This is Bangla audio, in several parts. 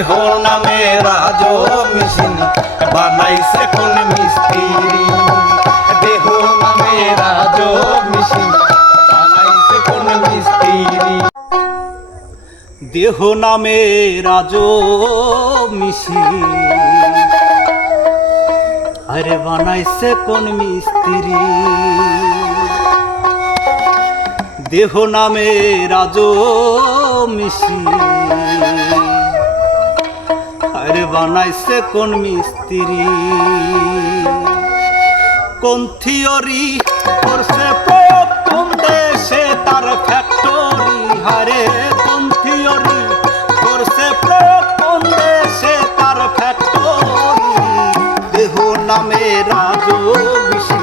দেহ নামে রাজ মেশিন, বানাইছে কোন মিস্ত্রি। দেহ নামে রাজ মেশিন, বানাইছে কোন মিস্ত্রি। দেহ নামে রাজ মিশি আরে বানাইছে কোন মিস্ত্রি। দেহ নামে রাজ মিশি বানাইছে কোন মিস্ত্রি? কোন থিওরি করছে কোন দেশে তার ফ্যাক্টরি হারে, কোন থিওরি করছে কোন দেশে তার ফ্যাক্টরি দেহ নামে রাজ বিশি,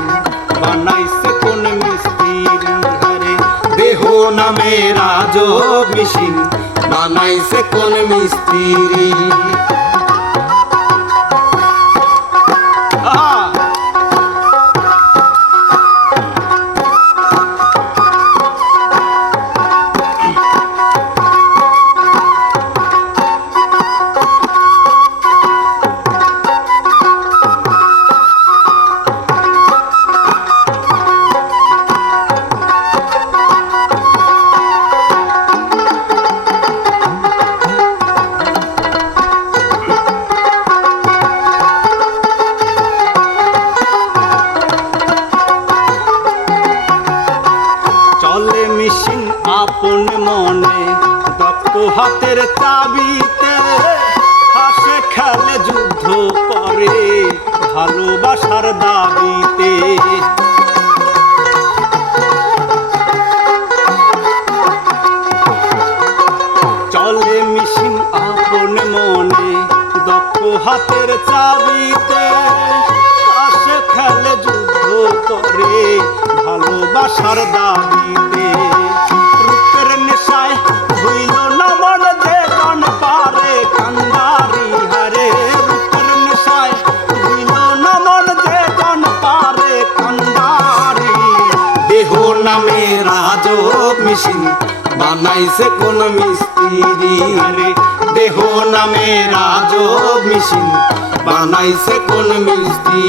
বানাইছে কোন মিস্ত্রি? হারে, দেহ নামে রাজ মেশিন বানাইছে কোন মিস্ত্রি? মনে দক্ষ হাতের চাবিতে হাসে খেলে যুদ্ধ করে ভালোবাসার দাবিতে। চলে মেশিন আপন মনে দক্ষ হাতের চাবিতে আসে খেলে যুদ্ধ করে ভালোবাসার দাবিতে দেহ নামে রাজ মেশিন, বানাইছে কোন মিস্ত্রি। আরে দেহ নামে রাজক মেশিন, বানাইছে কোন মিস্ত্রি।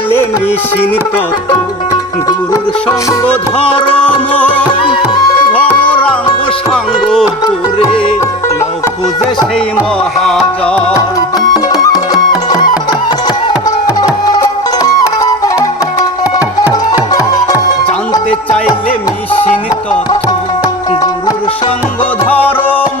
চাইলে মেশিন তত গুরুর সঙ্গ ধর্ম। ধরাঙ্গ সাঙ্গ করে লও খুঁজে সেই মহাজন জানতে চাইলে মেশিন তথ্য গুরুর সঙ্গ ধর্ম।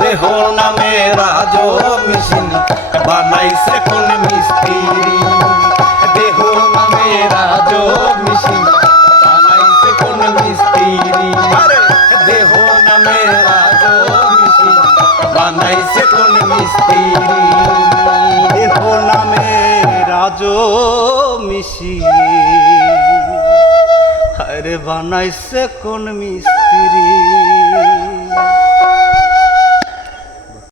দেহ নামে রাজ মেশিন, বানাইছে কোন নামে বানাইছে কোন নামে বানাইছে কোন নামে বানাইছে কোন মিস্ত্রি।